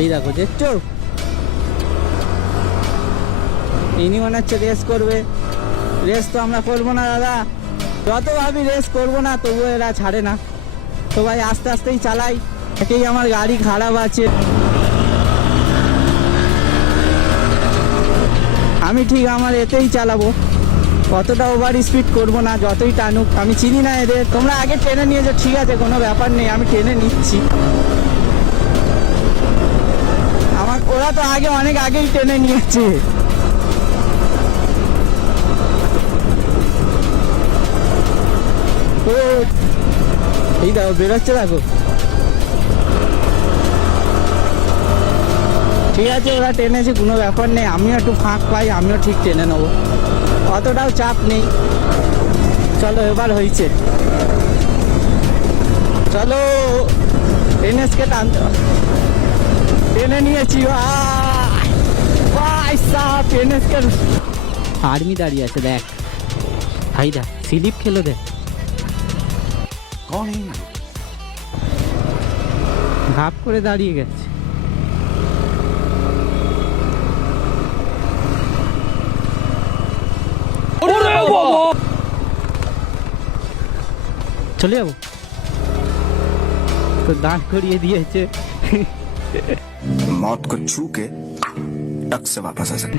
এই দেখো দেখছো, ইনি মনে হচ্ছে রেস করবে। রেস তো আমরা করবো না দাদা, যত ভাবি রেস করবো না তবুও এরা ছাড়ে না। তো ভাই আস্তে আস্তেই চালাই, একেই আমার গাড়ি খারাপ আছে। আমি ঠিক আমার এতেই চালাবো, অতটা ওভার স্পিড করবো না, যতই টানুক। আমি চিনি না এদের, তোমরা আগে টেনে নিয়েছো ঠিক আছে, কোনো ব্যাপার নেই, আমি টেনে নিচ্ছি। ওরা তো আগে অনেক আগেই টেনে নিয়েছে। ও এই দেখো বেরোচ্ছে, দেখো ঠিক আছে, ওরা টেনেছে কোনো ব্যাপার নেই। আমিও একটু ফাঁক পাই, আমিও ঠিক টেনে নেবো, অতটাও চাপ নেই। চলো এবার হয়েছে, চলো এনএসকে টানতে, টেনে নিয়েছি। আর্মি দাঁড়িয়ে আছে দেখ, ভাইরা স্লিপ খেলো দেখ, ভাব করে দাঁড়িয়ে গেছে। চলে যাবো তো, দাঁড় করিয়ে দিয়েছে। मौत को छू के टक से वापस आ सकते।